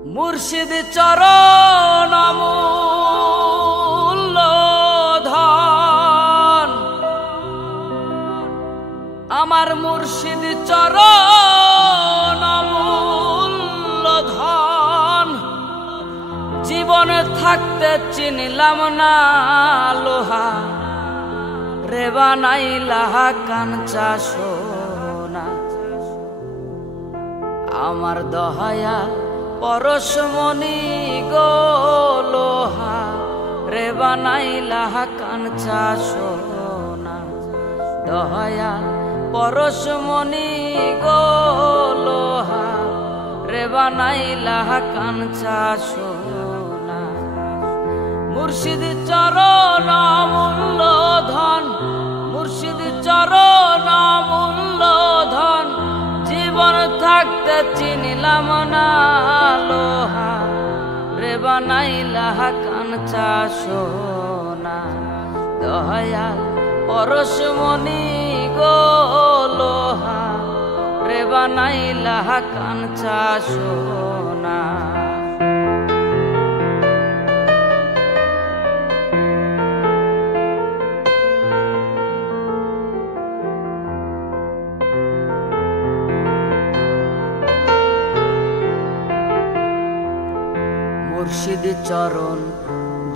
মুর্শিদ চরণ অমূল্য ধন, আমার মুর্শিদ চরণ অমূল্য ধন। জীবনে থাকতে চিনলাম না লোহা, রে বানাইলা কাঞ্চা সোনা। আমার দহায়া পরশমণি গো লোহা, রে বানাইলা কাঞ্চা সোনা। দহায়া পরশমণি গো লোহা, রে বানাইলা কাঞ্চা সোনা। মুর্শিদ চরণ অমূল্য ধন, মুর্শিদ চরণ অমূল্য ধন। জীবন থাকতে চিনলাম না লোহা, রে বানাইলা কাঞ্চা সোনা। দয়াল পরশমণি গো লোহা, রে বানাইলা কাঞ্চা সোনা। মুর্শিদ চরণ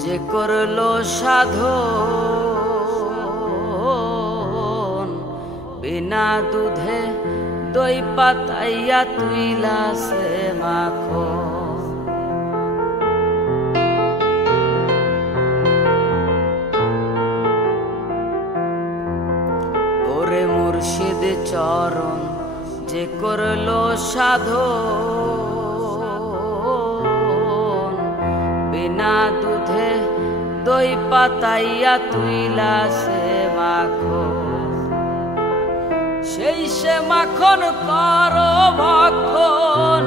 যে করলো সাধন, বিনা দুধে দই পাতাইয়া তুইলা সে মাখো। ওরে মুর্শিদ চরণ যে করলো সাধন, বিনা দুধে দই পাতাইয়া তুইলা সে মাখো। সেই সে মাখন করো ভক্ষণ,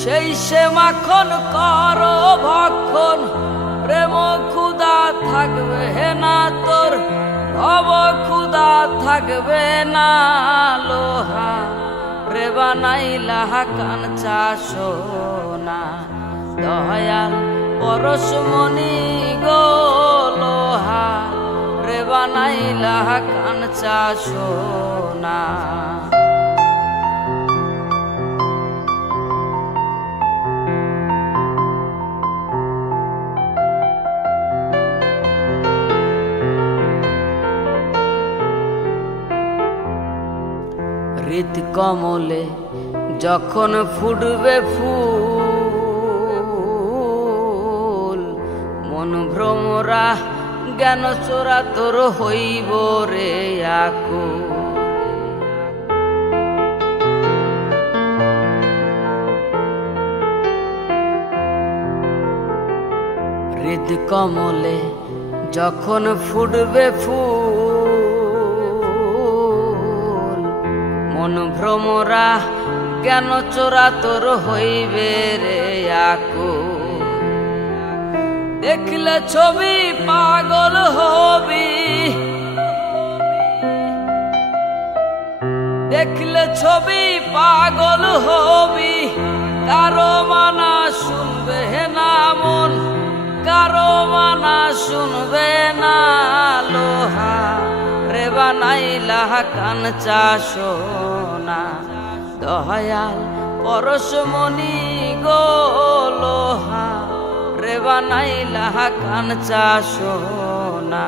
সেই সে মাখন করো ভক্ষণ। প্রেম ক্ষুধা থাকবে না তোর, ভব ক্ষুধা থাকবে না লোহা, রে বানাইলা কাঞ্চা সোনা। দয়াল পরশমণি গো লোহা, রে বানাইলা কাঞ্চা সোনা। হৃদ কমলে যখন ফুটবে ফুল, মন ভ্রমরা জ্ঞান চোরা তোর হইব রে আকুল। হৃদ কমলে যখন ফুটবে ফুল, মন ভ্রমরা জ্ঞান চোরা তোর হইবে রে আকুল। দেখলে ছবি পাগল হবি, দেখলে ছবি পাগল হবি। কারো মানা শুনবে না মন, কারো মানা শুনবে না লোহা, রে বানাইলা কাঞ্চা সোনা। দয়াল পরশমণি গো লোহা, রে বানাইলা কাঞ্চা সোনা।